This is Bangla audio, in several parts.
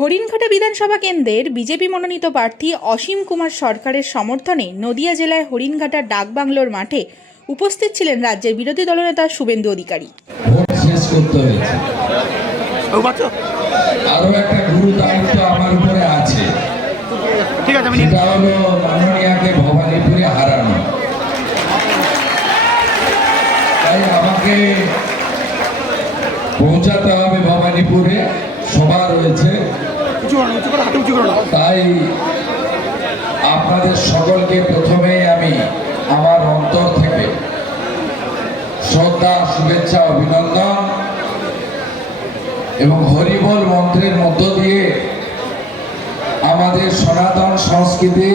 হরিণঘাটা বিধানসভা কেন্দ্রের বিজেপি মনোনীত প্রার্থী অসীম কুমার সরকারের সমর্থনে নদিয়া জেলায় হরিণঘাটার ডাকবাংলোর মাঠে উপস্থিত ছিলেন রাজ্যের বিরোধী দলনেতা শুভেন্দু অধিকারী। ভোট শেষ করতে হয়েছে, আরো একটা গুরু দায়িত্ব আমার উপরে আছে, সেটা হলো মাননীয়াকে ভবানীপুরে হারানো। তাই আমাকে পৌঁছাতে হবে ভবানীপুরে, সভা রয়েছে। তাই আপনাদের সকলকে প্রথমেই আমি আমার অন্তর থেকে শ্রদ্ধা, শুভেচ্ছা, অভিনন্দন এবং হরিবল মন্ত্রের মধ্য দিয়ে আমাদের সনাতন সংস্কৃতি,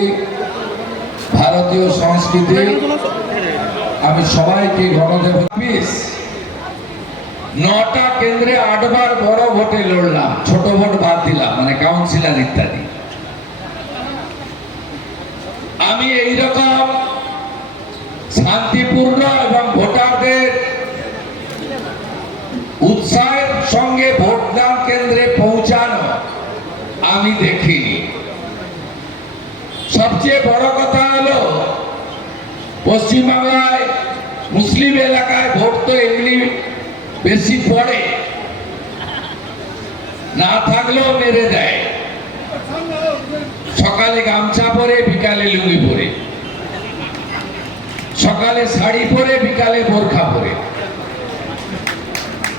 ভারতীয় সংস্কৃতি আমি সবাইকে গণদেব। 9টা কেন্দ্রে 8 বার বড় ভোটে লড়লাম, ছোট ভোট বাদ দিলাম, মানে কাউন্সিলর ইত্যাদি। আমি এইরকম শান্তিপূর্ণ এবং ভোটারদের উৎসাহের সঙ্গে ভোটদান কেন্দ্রে পৌঁছানো আমি দেখিনি। সবচেয়ে বড় কথা হলো পশ্চিমবাংলায় মুসলিম এলাকায় ভোট তো এমনি বেশি পড়ে, না থাকলেও মেরে দেয়। সকালে গামছা পরে, বিকালে লুঙ্গি পরে, সকালে শাড়ি পরে, বিকালে বোরখা পরে।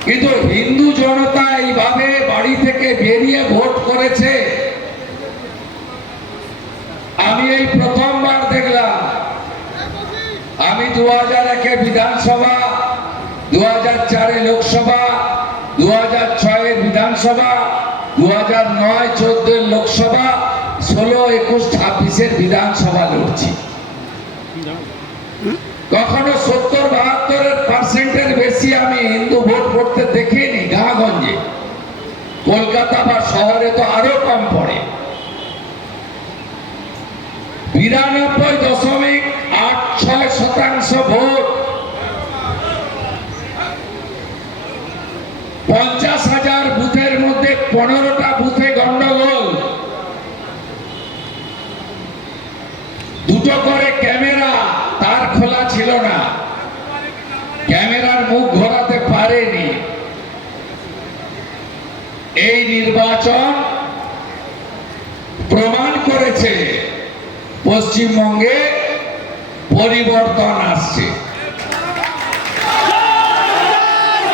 কিন্তু হিন্দু জনতা এইভাবে বাড়ি থেকে বেরিয়ে ভোট করেছে আমি এই প্রথমবার দেখলাম। আমি 2001-এ বিধানসভা, 2004-এ লোকসভা, 2006-এ বিধানসভা, 2009-14-এর লোকসভা, 16, 21, 26-এর বিধানসভা লড়ছি। কখনো 70-72% বেশি আমি হিন্দু ভোট করতে দেখিনি গাঁগঞ্জে। কলকাতা বা শহরে তো আরো কম পড়ে। 92.86% ভোট, 50,000 বুথের মধ্যে 15টা বুথে গন্ডগোল। 2টো করে ক্যামেরা, তার খোলা ছিল না, ক্যামেরার মুখ ঘোরাতে পারেনি। এই নির্বাচন প্রমাণ করেছে পশ্চিমবঙ্গে পরিবর্তন আসছে।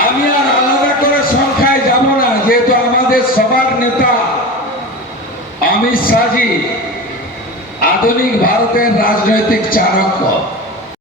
আমি আর আলাদা করে সংখ্যায় যাব না, যেহেতু আমাদের সবার নেতা অমিত শাহজি আধুনিক ভারতের রাজনৈতিক চাণক্য।